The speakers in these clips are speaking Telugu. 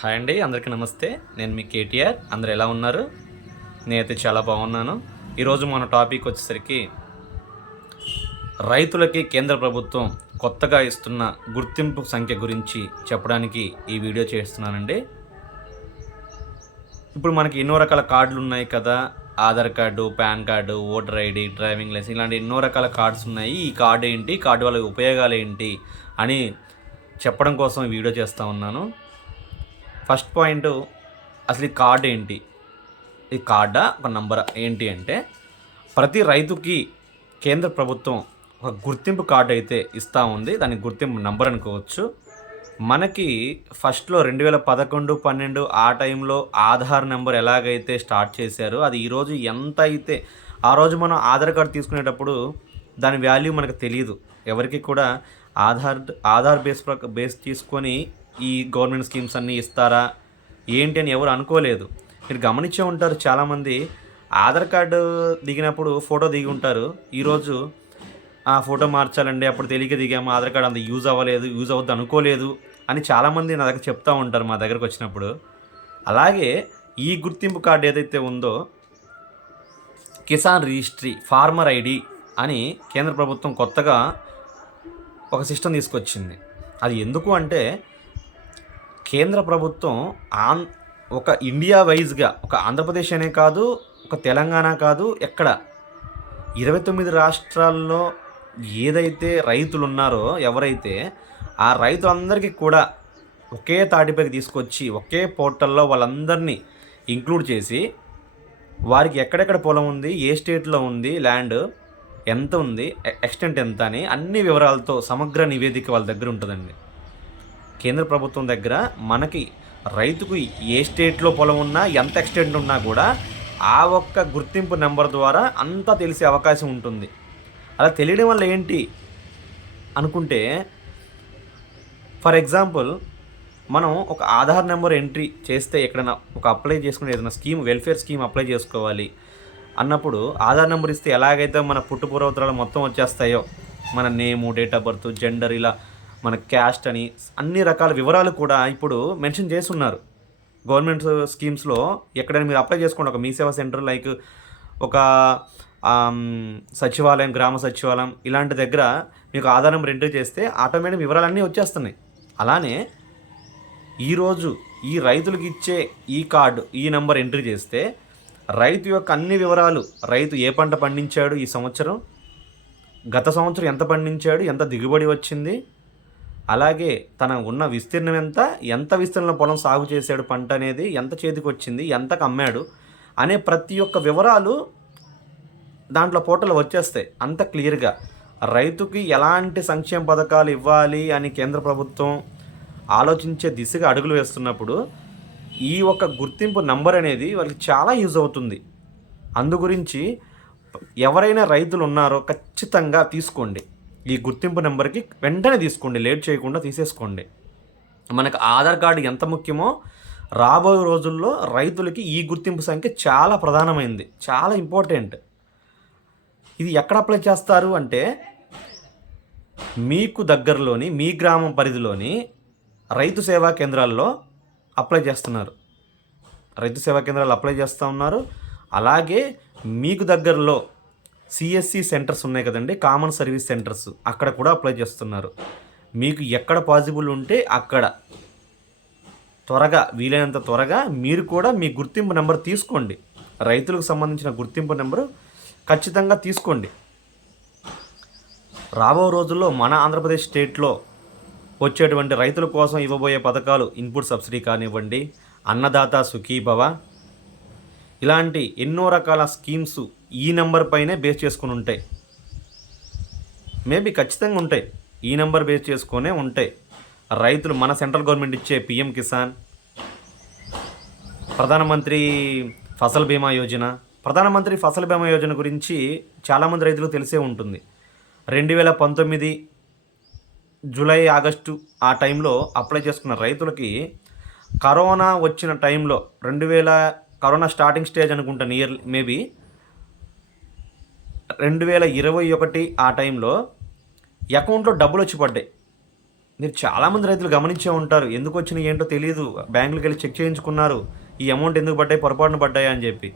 హాయ్ అండి అందరికీ నమస్తే. నేను మీ కేటీఆర్. అందరు ఎలా ఉన్నారు? నేనైతే చాలా బాగున్నాను. ఈరోజు మన టాపిక్ వచ్చేసరికి రైతులకి కేంద్ర ప్రభుత్వం కొత్తగా ఇస్తున్న గుర్తింపు సంఖ్య గురించి చెప్పడానికి ఈ వీడియో చేస్తున్నానండి. ఇప్పుడు మనకి ఎన్నో రకాల కార్డులు ఉన్నాయి కదా. Aadhaar card PAN card voter ID driving licence ఇలాంటి ఎన్నో రకాల కార్డ్స్ ఉన్నాయి. ఈ కార్డు ఏంటి? కార్డు వల్ల ఉపయోగాలు ఏంటి? అని చెప్పడం కోసం వీడియో చేస్తూ ఉన్నాను. ఫస్ట్ పాయింట్ అసలు ఈ కార్డు ఏంటి? ఈ కార్డా? ఒక నంబర్? ఏంటి అంటే ప్రతి రైతుకి కేంద్ర ప్రభుత్వం ఒక గుర్తింపు కార్డు అయితే ఇస్తూ ఉంది. దాని గుర్తింపు నంబర్ అనుకోవచ్చు. మనకి ఫస్ట్లో రెండు వేల పదకొండు పన్నెండు ఆ టైంలో ఆధార్ నెంబర్ ఎలాగైతే స్టార్ట్ చేశారో అది ఈరోజు ఎంత అయితే ఆ రోజు మనం ఆధార్ కార్డు తీసుకునేటప్పుడు దాని వాల్యూ మనకు తెలియదు ఎవరికి కూడా ఆధార్ ఆధార్ బేస్ ప్రక బేస్ తీసుకొని ఈ గవర్నమెంట్ స్కీమ్స్ అన్నీ ఇస్తారా? ఏంటి అని ఎవరు అనుకోలేదు. మీరు గమనించే ఉంటారు చాలామంది ఆధార్ కార్డు దిగినప్పుడు ఫోటో దిగి ఉంటారు. ఈరోజు ఆ ఫోటో మార్చాలండి అప్పుడు తెలియక దిగాము ఆధార్ కార్డు అంత యూజ్ అవ్వలేదు యూజ్ అవ్వద్దు అనుకోలేదు అని చాలామంది నా దగ్గర చెప్తూ ఉంటారు మా దగ్గరకు వచ్చినప్పుడు. అలాగే ఈ గుర్తింపు కార్డు ఏదైతే ఉందో కిసాన్ రిజిస్ట్రీ ఫార్మర్ ఐడి అని కేంద్ర ప్రభుత్వం కొత్తగా ఒక సిస్టమ్ తీసుకొచ్చింది. అది ఎందుకు అంటే కేంద్ర ప్రభుత్వం ఆన్ ఒక ఇండియా వైజ్గా ఒక ఆంధ్రప్రదేశ్ అనే కాదు ఒక తెలంగాణ కాదు ఎక్కడ? ఇరవై తొమ్మిది రాష్ట్రాల్లో ఏదైతే రైతులు ఉన్నారో ఎవరైతే ఆ రైతులందరికీ కూడా ఒకే తాటిపైకి తీసుకొచ్చి ఒకే పోర్టల్లో వాళ్ళందరినీ ఇంక్లూడ్ చేసి వారికి ఎక్కడెక్కడ పొలం ఉంది ఏ స్టేట్లో ఉంది ల్యాండ్ ఎంత ఉంది ఎక్స్టెంట్ ఎంత అని అన్ని వివరాలతో సమగ్ర నివేదిక వాళ్ళ దగ్గర ఉంటుందండి. కేంద్ర ప్రభుత్వం దగ్గర మనకి రైతుకు ఏ స్టేట్లో పొలం ఉన్నా ఎంత ఎక్స్టెంట్ ఉన్నా కూడా ఆ ఒక్క గుర్తింపు నెంబర్ ద్వారా అంతా తెలిసే అవకాశం ఉంటుంది. అలా తెలియడం వల్ల ఏంటి అనుకుంటే ఫర్ ఎగ్జాంపుల్ మనం ఒక ఆధార్ నెంబర్ ఎంట్రీ చేస్తే ఎక్కడైనా ఒక అప్లై చేసుకుని ఏదైనా స్కీమ్ వెల్ఫేర్ స్కీమ్ అప్లై చేసుకోవాలి అన్నప్పుడు ఆధార్ నెంబర్ ఇస్తే ఎలాగైతే మన పుట్టుపూర్వోత్తరాలు మొత్తం వచ్చేస్తాయో మన name date of birth gender ఇలా మన క్యాస్ట్ అని అన్ని రకాల వివరాలు కూడా ఇప్పుడు మెన్షన్ చేస్తున్నారు. గవర్నమెంట్ స్కీమ్స్లో ఎక్కడైనా మీరు అప్లై చేసుకోండి. ఒక మీ సేవా సెంటర్ లైక్ ఒక సచివాలయం గ్రామ సచివాలయం ఇలాంటి దగ్గర మీకు ఆధార్ నెంబర్ చేస్తే ఆటోమేటిక్ వివరాలన్నీ వచ్చేస్తున్నాయి. అలానే ఈరోజు ఈ రైతులకు ఇచ్చే ఈ కార్డు ఈ నెంబర్ ఎంట్రీ చేస్తే రైతు యొక్క అన్ని వివరాలు రైతు ఏ పంట పండించాడు ఈ సంవత్సరం గత సంవత్సరం ఎంత పండించాడు ఎంత దిగుబడి వచ్చింది అలాగే తన ఉన్న విస్తీర్ణం ఎంత ఎంత విస్తీర్ణ పొలం సాగు చేశాడు పంట అనేది ఎంత చేతికి వచ్చింది ఎంతకు అమ్మాడు అనే ప్రతి ఒక్క వివరాలు దాంట్లో పోటలు వచ్చేస్తాయి అంత క్లియర్గా. రైతుకి ఎలాంటి సంక్షేమ పథకాలు ఇవ్వాలి అని కేంద్ర ప్రభుత్వం ఆలోచించే దిశగా అడుగులు వేస్తున్నప్పుడు ఈ ఒక గుర్తింపు నంబర్ అనేది వాళ్ళకి చాలా యూజ్ అవుతుంది. అందు గురించి ఎవరైనా రైతులు ఉన్నారో ఖచ్చితంగా తీసుకోండి. ఈ గుర్తింపు నెంబర్కి వెంటనే తీసుకోండి లేట్ చేయకుండా తీసేసుకోండి. మనకు ఆధార్ కార్డు ఎంత ముఖ్యమో రాబోయే రోజుల్లో రైతులకి ఈ గుర్తింపు సంఖ్య చాలా ప్రధానమైంది చాలా ఇంపార్టెంట్. ఇది ఎక్కడ అప్లై చేస్తారు అంటే మీకు దగ్గరలోని మీ గ్రామం పరిధిలోని రైతు సేవా కేంద్రాల్లో అప్లై చేస్తున్నారు. రైతు సేవా కేంద్రాలు అప్లై చేస్తూ ఉన్నారు. అలాగే మీకు దగ్గరలో సిఎస్సి సెంటర్స్ ఉన్నాయి కదండి కామన్ సర్వీస్ సెంటర్స్ అక్కడ కూడా అప్లై చేస్తున్నారు. మీకు ఎక్కడ పాసిబుల్ ఉంటే అక్కడ. త్వరగా వీలైనంత త్వరగా మీరు కూడా మీ గుర్తింపు నెంబర్ తీసుకోండి. రైతులకు సంబంధించిన గుర్తింపు నెంబరు ఖచ్చితంగా తీసుకోండి. రాబో రోజుల్లో మన ఆంధ్రప్రదేశ్ స్టేట్లో వచ్చేటువంటి రైతుల కోసం ఇవ్వబోయే పథకాలు ఇన్పుట్ సబ్సిడీ కానివ్వండి అన్నదాత సుఖీభవ. ఇలాంటి ఎన్నో రకాల స్కీమ్స్ ఈ నెంబర్ పైనే బేస్ చేసుకుని ఉంటాయి. మేబీ ఖచ్చితంగా ఉంటాయి. ఈ నెంబర్ బేస్ చేసుకునే ఉంటాయి. రైతులు మన సెంట్రల్ గవర్నమెంట్ ఇచ్చే పిఎం కిసాన్ ప్రధానమంత్రి ఫసల్ బీమా యోజన ప్రధానమంత్రి ఫసల్ బీమా యోజన గురించి చాలామంది రైతులకు తెలిసే ఉంటుంది. రెండు వేల పంతొమ్మిది జూలై ఆగస్టు ఆ టైంలో అప్లై చేసుకున్న రైతులకి కరోనా వచ్చిన టైంలో రెండు వేల కరోనా స్టార్టింగ్ స్టేజ్ అనుకుంటా నియర్ మేబీ రెండు వేల ఇరవై ఒకటి ఆ టైంలో అకౌంట్లో డబ్బులు వచ్చి పడ్డాయి. మీరు చాలామంది రైతులు గమనించే ఉంటారు ఎందుకు వచ్చినాయి ఏంటో తెలియదు బ్యాంకులకు వెళ్ళి చెక్ చేయించుకున్నారు ఈ అమౌంట్ ఎందుకు పడ్డాయి పొరపాటున పడ్డాయి అని చెప్పి.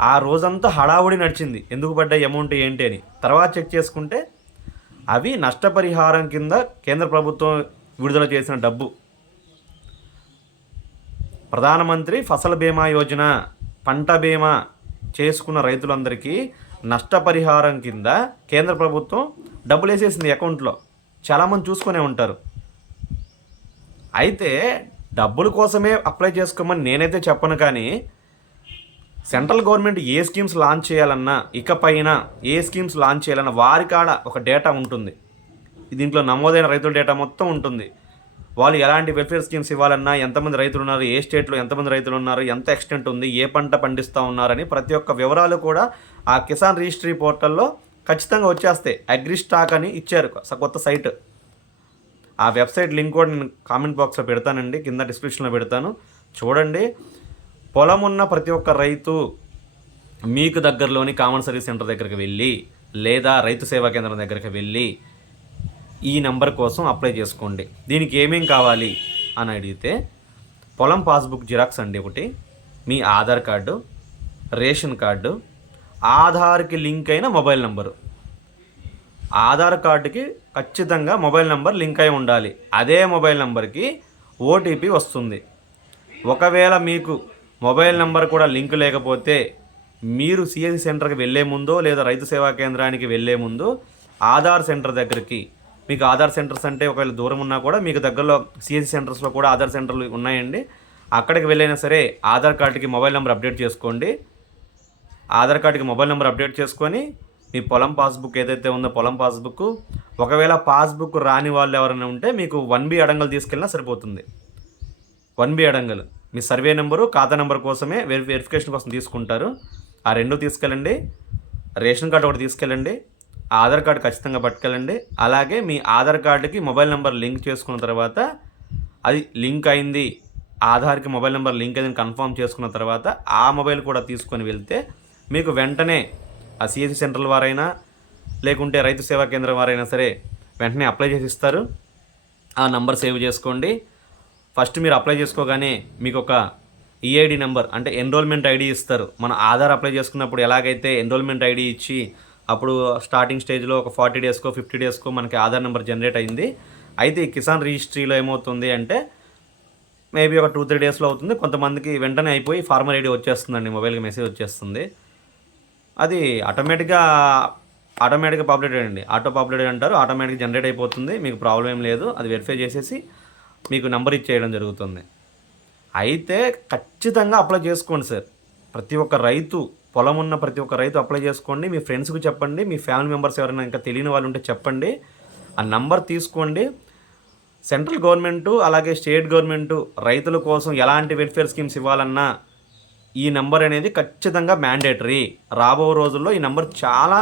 ఆ రోజంతా హడావుడి నడిచింది ఎందుకు పడ్డాయి అమౌంట్ ఏంటి అని. తర్వాత చెక్ చేసుకుంటే అవి నష్టపరిహారం కింద కేంద్ర ప్రభుత్వం విడుదల చేసిన డబ్బు. ప్రధానమంత్రి ఫసల్ బీమా యోజన పంట బీమా చేసుకున్న రైతులందరికీ నష్టపరిహారం కింద కేంద్ర ప్రభుత్వం డబ్బులు వేసేసింది అకౌంట్లో. చాలామంది చూసుకునే ఉంటారు. అయితే డబ్బుల కోసమే అప్లై చేసుకోమని నేనైతే చెప్పను కానీ సెంట్రల్ గవర్నమెంట్ ఏ స్కీమ్స్ లాంచ్ చేయాలన్నా ఇకపైన ఏ స్కీమ్స్ లాంచ్ చేయాలన్నా వారి కాడ ఒక డేటా ఉంటుంది. దీంట్లో నమోదైన రైతుల డేటా మొత్తం ఉంటుంది. వాళ్ళు ఎలాంటి వెల్ఫేర్ స్కీమ్స్ ఇవ్వాలన్నా ఎంతమంది రైతులు ఉన్నారు ఏ స్టేట్లో ఎంతమంది రైతులు ఉన్నారు ఎంత ఎక్స్టెంట్ ఉంది ఏ పంట పండిస్తూ ఉన్నారని ప్రతి ఒక్క వివరాలు కూడా ఆ కిసాన్ రిజిస్ట్రీ పోర్టల్లో ఖచ్చితంగా వచ్చేస్తాయి. అగ్రి స్టాక్ అని ఇచ్చారు కొత్త సైట్. ఆ వెబ్సైట్ లింక్ కూడా నేను కామెంట్ బాక్స్లో పెడతానండి కింద డిస్క్రిప్షన్లో పెడతాను. చూడండి పొలం ఉన్న ప్రతి ఒక్క రైతు మీకు దగ్గరలోని కామన్ సర్వీస్ సెంటర్ దగ్గరికి వెళ్ళి లేదా రైతు సేవా కేంద్రం దగ్గరికి వెళ్ళి ఈ నెంబర్ కోసం అప్లై చేసుకోండి. దీనికి ఏమేం కావాలి అని అడిగితే పొలం పాస్బుక్ జిరాక్స్ అండి ఒకటి మీ ఆధార్ కార్డు రేషన్ కార్డు ఆధార్కి లింక్ అయిన మొబైల్ నెంబరు. ఆధార్ కార్డుకి ఖచ్చితంగా మొబైల్ నెంబర్ లింక్ అయి ఉండాలి. అదే మొబైల్ నెంబర్కి ఓటీపీ వస్తుంది. ఒకవేళ మీకు మొబైల్ నెంబర్ కూడా లింక్ లేకపోతే మీరు సిఎస్సి సెంటర్కి వెళ్ళే ముందో లేదా రైతు సేవా కేంద్రానికి వెళ్ళే ముందు ఆధార్ సెంటర్ దగ్గరికి మీకు ఆధార్ సెంటర్స్ అంటే ఒకవేళ దూరం ఉన్నా కూడా మీకు దగ్గరలో సిఎస్సి సెంటర్స్లో కూడా ఆధార్ సెంటర్లు ఉన్నాయండి. అక్కడికి వెళ్ళైనా సరే ఆధార్ కార్డుకి మొబైల్ నెంబర్ అప్డేట్ చేసుకోండి. ఆధార్ కార్డుకి మొబైల్ నెంబర్ అప్డేట్ చేసుకొని మీ పొలం పాస్బుక్ ఏదైతే ఉందో పొలం పాస్బుక్ ఒకవేళ పాస్బుక్ రాని వాళ్ళు ఎవరైనా ఉంటే మీకు వన్ బి అడంగలు తీసుకెళ్ళినా సరిపోతుంది. వన్ బి అడంగలు. మీ సర్వే నెంబరు ఖాతా నెంబర్ కోసమే వెరి వెరిఫికేషన్ కోసం తీసుకుంటారు. ఆ రెండు తీసుకెళ్ళండి. రేషన్ కార్డు ఒకటి తీసుకెళ్ళండి. ఆధార్ కార్డు ఖచ్చితంగా పట్టుకెళ్ళండి. అలాగే మీ ఆధార్ కార్డుకి మొబైల్ నెంబర్ లింక్ చేసుకున్న తర్వాత అది లింక్ అయింది ఆధార్కి మొబైల్ నెంబర్ లింక్ అయింది కన్ఫర్మ్ చేసుకున్న తర్వాత ఆ మొబైల్ కూడా తీసుకొని వెళ్తే మీకు వెంటనే ఆ సిఎస్సి సెంటర్ల వారైనా లేకుంటే రైతు సేవా కేంద్రం వారైనా సరే వెంటనే అప్లై చేసి ఇస్తారు. ఆ నంబర్ సేవ్ చేసుకోండి. ఫస్ట్ మీరు అప్లై చేసుకోగానే మీకు ఒక ఈఐడి నెంబర్ అంటే ఎన్రోల్మెంట్ ఐడి ఇస్తారు. మన ఆధార్ అప్లై చేసుకున్నప్పుడు ఎలాగైతే ఎన్రోల్మెంట్ ఐడి ఇచ్చి అప్పుడు స్టార్టింగ్ స్టేజ్లో ఒక ఫార్టీ డేస్కో ఫిఫ్టీ డేస్కో మనకి ఆధార్ నెంబర్ జనరేట్ అయింది. అయితే ఈ కిసాన్ రిజిస్ట్రీలో ఏమవుతుంది అంటే మేబీ ఒక టూ త్రీ డేస్లో అవుతుంది. కొంతమందికి వెంటనే అయిపోయి ఫార్మర్ ఐడి వచ్చేస్తుందండి మొబైల్కి మెసేజ్ వచ్చేస్తుంది. అది ఆటోమేటిక్గా ఆటోమేటిక్గా పాపులేటెడ్ అండి ఆటో పాపులేటెడ్ అంటారు ఆటోమేటిక్ జనరేట్ అయిపోతుంది మీకు ప్రాబ్లం ఏం లేదు అది వెరిఫై చేసేసి మీకు నెంబర్ ఇచ్చేయడం జరుగుతుంది. అయితే ఖచ్చితంగా అప్లై చేసుకోండి సార్. ప్రతి ఒక్క రైతు పొలం ఉన్న ప్రతి ఒక్క రైతు అప్లై చేసుకోండి. మీ ఫ్రెండ్స్కి చెప్పండి మీ ఫ్యామిలీ మెంబర్స్ ఎవరైనా ఇంకా తెలియని వాళ్ళు ఉంటే చెప్పండి. ఆ నంబర్ తీసుకోండి. సెంట్రల్ గవర్నమెంటు అలాగే స్టేట్ గవర్నమెంటు రైతుల కోసం ఎలాంటి వెల్ఫేర్ స్కీమ్స్ ఇవ్వాలన్నా ఈ నెంబర్ అనేది ఖచ్చితంగా మ్యాండేటరీ. రాబో రోజుల్లో ఈ నెంబర్ చాలా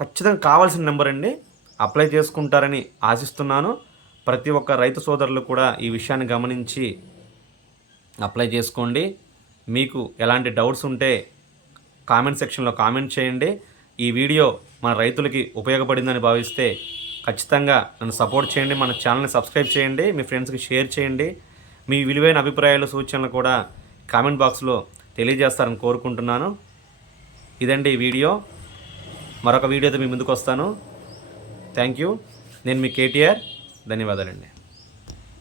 ఖచ్చితంగా కావాల్సిన నెంబర్ అండి. అప్లై చేసుకుంటారని ఆశిస్తున్నాను. ప్రతి ఒక్క రైతు సోదరులు కూడా ఈ విషయాన్ని గమనించి అప్లై చేసుకోండి. మీకు ఎలాంటి డౌట్స్ ఉంటే కామెంట్ సెక్షన్లో కామెంట్ చేయండి. ఈ వీడియో మన రైతులకి ఉపయోగపడిందని భావిస్తే ఖచ్చితంగా నన్ను సపోర్ట్ చేయండి. మన ఛానల్ని సబ్స్క్రైబ్ చేయండి. మీ ఫ్రెండ్స్కి షేర్ చేయండి. మీ విలువైన అభిప్రాయాలు సూచనలు కూడా కామెంట్ బాక్స్లో తెలియజేస్తారని కోరుకుంటున్నాను. ఇదండి ఈ వీడియో. మరొక వీడియోతో మీ ముందుకు వస్తాను. Thank you. నేను మీ కేటీఆర్. ధన్యవాదాలండి.